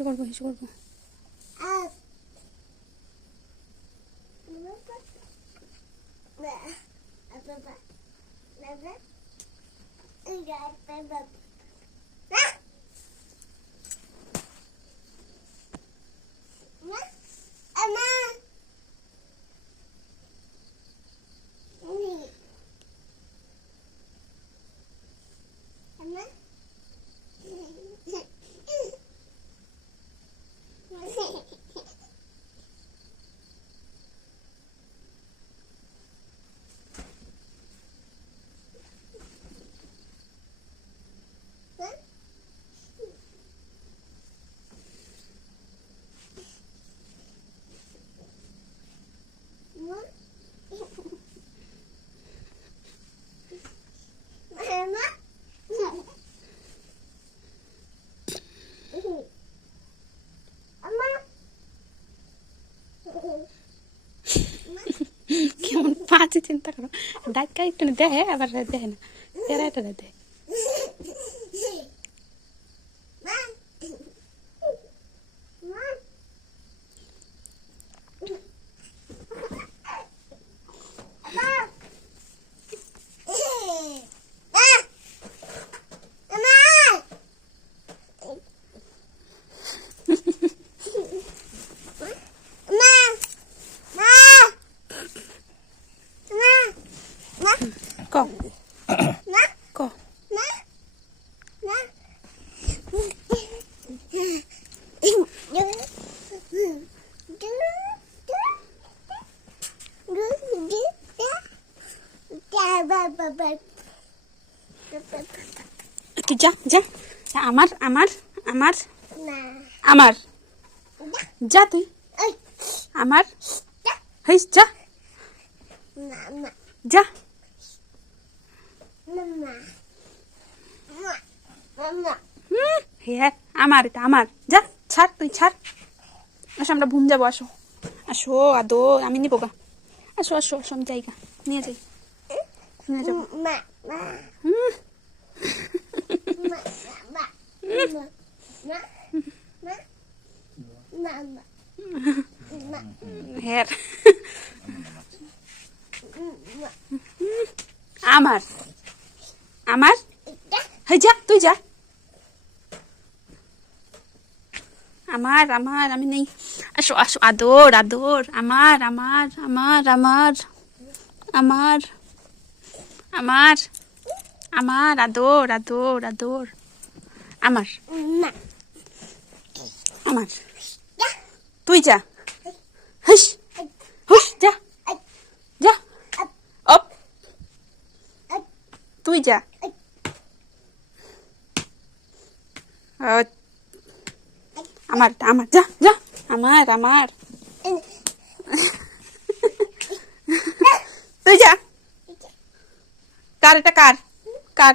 হিসু করবো হিসু করবো। কেমন পাঁচে চিন্তা করো, ডাক্কা একটু দেয় আবার দেয় না, পেরাটা দেয়। Con con তুই যা যা, আমার আমার আমার আমার যা, তুই আমার হইস যা যা। হ্যাঁ আমার, এটা আমার, যা ছাড়, তুই ছাড়। আসো আমরা ঘুম যাবো, আসো আসো আদো, আমি নিবো গা, আসো আসো আসো, আমি যাই গা, নিয়ে যাই, নিয়ে যাবো। হ্যাঁ আমার আমার, হ্যাঁ যা তুই যা, আমার আমার, আমি নেই, আসো আসো আদর আদর, আমার আমার আমার আমার আমার আমার আমার, আদর আদর আদর, আমার আমার, তুই যা, হুস হুস যা যা, অপ তুই যা, আমার আমার, যা যা, আমার আমার, তুই যা। কার এটা, কার কার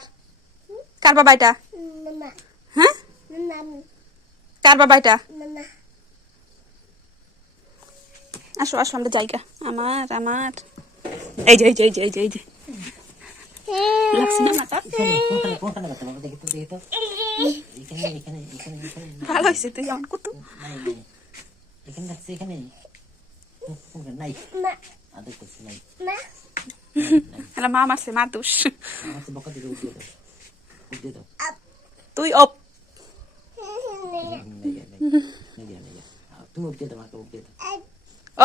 কার বাবা এটা, হ্যাঁ কার বাবা এটা, আসো আসো আমরা জায়গা, আমার আমার, এই যে এই যে এই যে এই যে এই যে লাগছে না মাথা, ভালো হয়েছে, তুই যেমন কত মা মারছে, মা দোষ, তুই অপ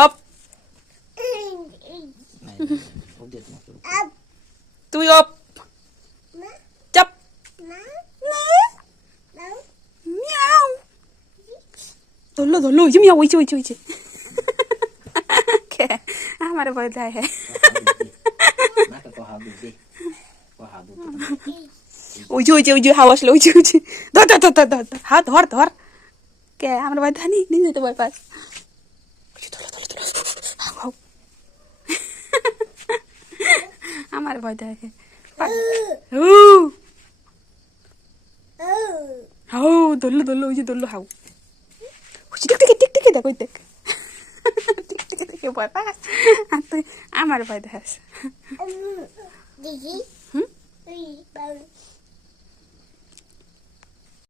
অপ, তুই অপ চাপ, মিয়াও ধরলো ধরলো, ওই যে মিয়া, ওইছে ওইছে ওইছে, আমার ভয় দেয়, হ্যাঁ ওই যে ওই যে ওই যে হাওয়া আসলে, ওই যে ওই যে, ধর ধর ধর ধর ধর, হা ধর ধর, কে আমার ভয় ধানি নিয়ে যেতে ভয় পাস, আমার ভয় দেয়, হাউ ধরলো ধরলো, ওই যে ধরলো হাউ, টিকটিকি টিকটিকি দেখ, ওই দেখ টিকটিকি দেখে ভয় পাস, আর তুই আমার ভয় দেখাস।